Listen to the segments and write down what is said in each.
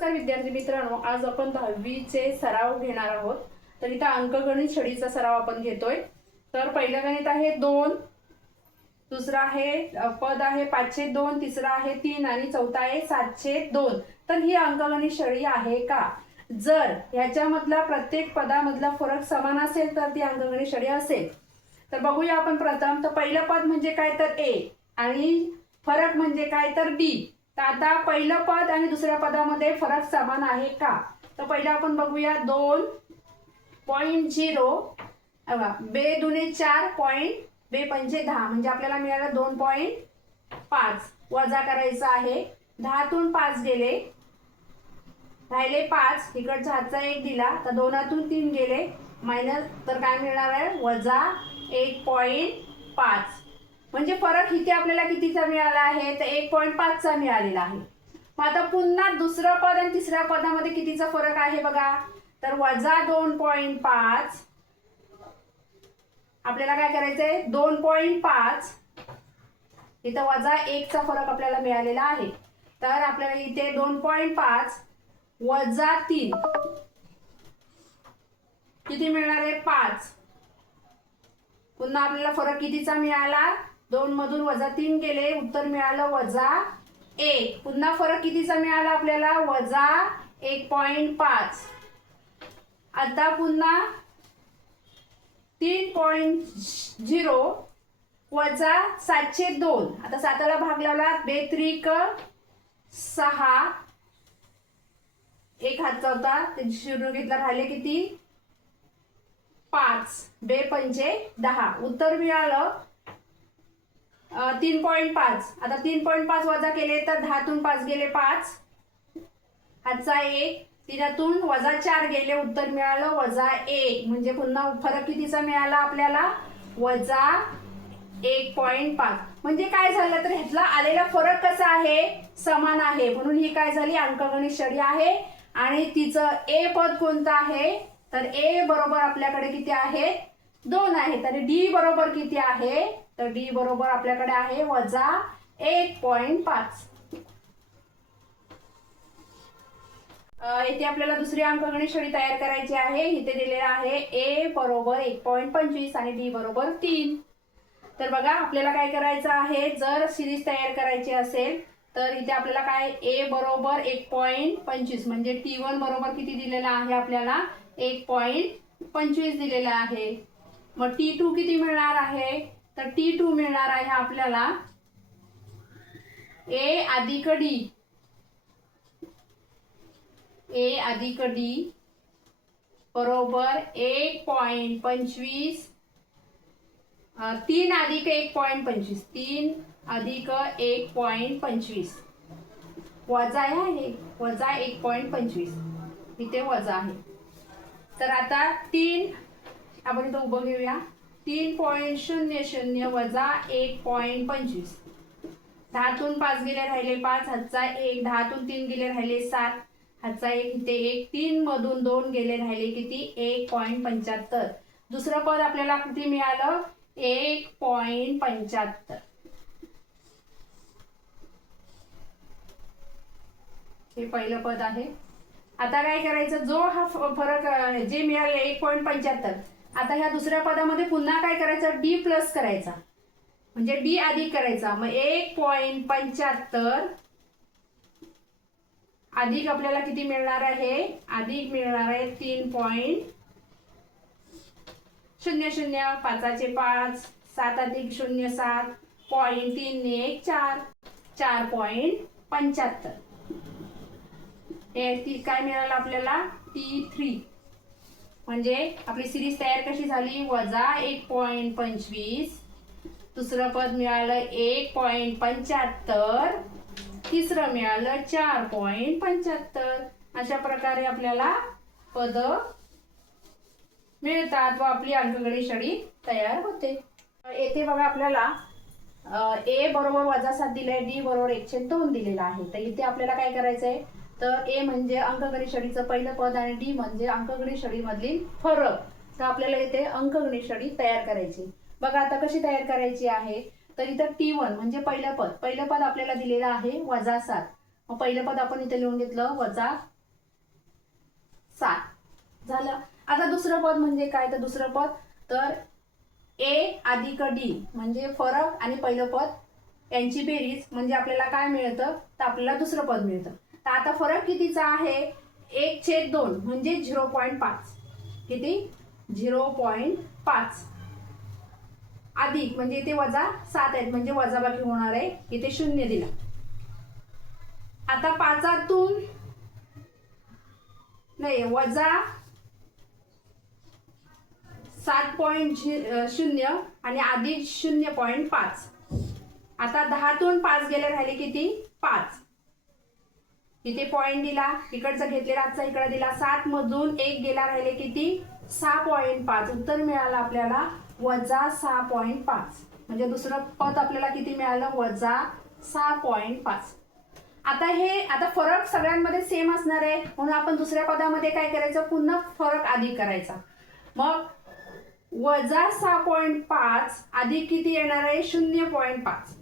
नमस्कार विद्यार्थी मित्रांनो, आज आपण 10वी चे सराव घेणार आहोत। तर इथे अंकगणित छडीचा सराव आपण घेतोय। तर पहिलं गणित आहे 2, दुसरा आहे पद आहे 502, तिसरा आहे 3 आणि चौथा आहे 702। तर ही अंकगणित छडी आहे का? जर ह्याच्यामधला प्रत्येक पदामधला फरक समान असेल तर ती अंकगणित छडी असेल। तर बघूया आपण प्रथम। तर पहिलं पद म्हणजे काय तर a आणि फरक म्हणजे काय तर b। तर आता पहिलं पद आणि दुसऱ्या पदामध्ये फरक समान आहे का? तर पहिला आपण बघूया 2.0 बे दुने 4 पॉइंट बे पंचे 10 म्हणजे आपल्याला मिळालं 2.5 वजा करायचं आहे। 10 तून 5 गेले, राहिले 5, इकडचा हातचा 1 दिला तर 2तून 3 गेले मायनस, तर काय मिळणार आहे वजा 1.5। म्हणजे फरक इथे आपल्याला कितीचा मिळाला आहे तर 1.5 चा मिळालेला आहे। मग आता पुन्हा दुसरं पद आणि तिसऱ्या पदामध्ये कितीचा फरक आहे बघा, तर वजा 2.5। आपल्याला काय करायचंय 2.5 इथं वजा 1 चा फरक आपल्याला मिळालेला आहे। तर आपल्याला इथे 2.5 वजा 3 किती मिळणार आहे 5। पुन्हा आपल्याला फरक कितीचा मिळाला, 2 मधून वजा 3 गेले, उत्तर मिळालं वजा 1। पुन्हा फरक कितीचा मिळाला आपल्याला वजा 1.5। आता पुन्हा 3.0 वजा 702। आता 7ला भाग लावला, बेत्रिक 6, एक हातचा होता ते शून्य घेतला, राहिले किती 5, बे पंचे 10। उत्तर मिळालं 3.5। आता 3.5 वजा केले तर 10 तून 5 गेले 5, हातचा 1, 3तून वजा 4 गेले, उत्तर मिळालं वजा 1। म्हणजे पुन्हा फरक कितीचा मिळाला आपल्याला वजा 1.5। म्हणजे काय झालं तर ह्यातला आलेला फरक कसा आहे समान आहे, म्हणून ही काय झाली अंकगणित छडी आहे। आणि तिचं ए पद कोणतं आहे तर ए बरोबर आपल्याकडे किती आहे 2 आहे। तर डी बरोबर किती आहे तर डी बरोबर आपल्याकडे आहे वजा 1.5। इथे आपल्याला दुसरी अंकगणित छडी तयार करायची आहे। इथे दिलेला आहे ए बरोबर 1.25 आणि डी बरोबर 3। तर बघा आपल्याला काय करायचं आहे, जर सिरीज तयार करायची असेल तर इथे आपल्याला काय ए बरोबर 1.25 म्हणजे T1 बरोबर किती दिलेला आहे आपल्याला 1.25 दिलेला आहे। मग T2 किती मिळणार आहे तर T2 मिळणार आहे आपल्याला ए अधिक डी, ए अधिक डी बरोबर 1.25, 3 अधिक 1.25, 3 अधिक 1.25 वजा आहे वजा 1.25, इथे वजा आहे। तर आता 3 आपण इथं उभं घेऊया, 3.00 वजा 1.25, 10 तून 5 गेले राहिले 5, हातचा 1, 10 तून 3 गेले राहिले 7, हातचा 1, इथे 1, 3 मधून 2 गेले राहिले किती 1.75। दुसरं पद आपल्याला किती मिळालं 1.75। हे पहिलं पद आहे। आता काय करायचं, जो हा फरक जे मिळाले 1.75, आता ह्या दुसऱ्या पदामध्ये पुन्हा काय करायचं डी प्लस करायचा म्हणजे डी अधिक करायचा। मग 1.75 अधिक आपल्याला किती मिळणार आहे, अधिक मिळणार आहे 3.00, 5चे 5, 7 अधिक 0 7, पॉइंट 3 ने 1 4, 4.75। हे काय मिळालं आपल्याला T3। म्हणजे आपली सिरीज तयार कशी झाली वजा 1.25, दुसरं पद मिळालं 1.75, तिसरं मिळालं 4.75। अशा प्रकारे आपल्याला पद मिळतात व आपली अंकगणित छडी तयार होते। येथे बघा आपल्याला ए बरोबर वजा 7 दिले, डी बरोबर 1/2 दिलेला आहे। तर इथे आपल्याला काय करायचंय तर ए म्हणजे अंकगणित छडीचं पहिलं पद आणि डी म्हणजे अंकगणित छडी मधील फरक। तर आपल्याला इथे अंकगणित छडी तयार करायची। बघा आता कशी तयार करायची आहे, तर इथं T1 म्हणजे पहिलं पद आपल्याला दिलेलं आहे वजा 7, मग पहिलं पद आपण इथे लिहून घेतलं -7 झालं. आता दुसरं पद म्हणजे काय, तर दुसरं पद तर ए अधिक डी म्हणजे फरक आणि पहिलं पद यांची बेरीज म्हणजे आपल्याला काय मिळतं, तर आपल्याला दुसरं पद मिळतं. तर आता फरक कितीचा आहे, 1/2 म्हणजे 0.5. किती, 0.5 अधिक म्हणजे इथे -7 आहेत म्हणजे वजाबाकी होणार आहे, इथे 0 दिला. आता 5 नाही -7.0 आणि अधिक 0.5. आता 10 5 गेले राहिले किती, 5. इथे पॉइंट दिला, इकडचा घेतलेला आजचा इकडे दिला. 7 मधून 1 गेला राहिले किती, 6.5. उत्तर मिळालं आपल्याला -6.5. म्हणजे दुसरं पद आपल्याला किती मिळालं, -6.5. आता फरक सगळ्यांमध्ये सेम असणार आहे म्हणून आपण दुसऱ्या पदामध्ये काय करायचं, पुन्हा फरक अधिक करायचा. मग -6.5 अधिक किती येणार आहे, 0.5.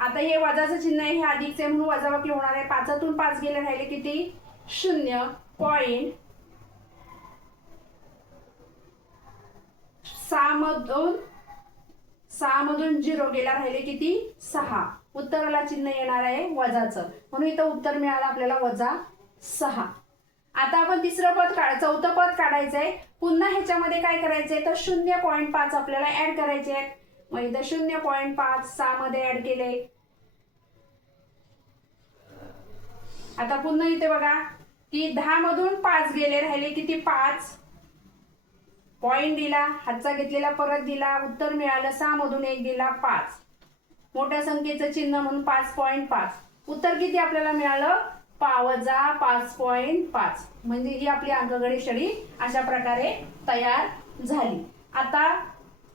आता हे वजाचं चिन्ह आहे, हे अधिकचे म्हणून वजाबाकी होणार आहे. 5 5 गेले राहिले किती, 0.6 मधून 0 गेला राहिले किती, 6. उत्तराला चिन्ह येणार आहे वजाचं म्हणून इथं उत्तर मिळालं आपल्याला -6. आता आपण तिसरं पद चौथं पद काढायचंय. पुन्हा ह्याच्यामध्ये काय करायचंय, तर 0.5 आपल्याला ऍड करायचे आहेत. मग इथं 0.5 6 मध्ये ऍड केले. आता पुन्हा इथे बघा की 10 मधून 5 गेले राहिले किती, 5. पॉइंट दिला, हातचा घेतलेला परत दिला, उत्तर मिळालं. 6 मधून 1 गेला, 5. मोठ्या संख्येचं चिन्ह म्हणून 5.5. उत्तर किती आपल्याला मिळालं, -5.5. म्हणजे ही आपली अंकगणित छडी अशा प्रकारे तयार झाली. आता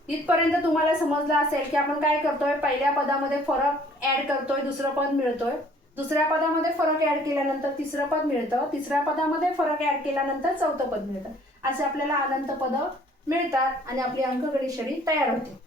इथपर्यंत तुम्हाला समजलं असेल की आपण काय करतोय, पहिल्या पदामध्ये फरक ऍड करतोय, दुसरं पद मिळतोय. दुसऱ्या पदामध्ये फरक ऍड केल्यानंतर तिसरं पद मिळतं. तिसऱ्या पदामध्ये फरक ऍड केल्यानंतर चौथं पद मिळतं. असे आपल्याला अनंत पद मिळतात आणि आपली अंकगणित छडी तयार होते.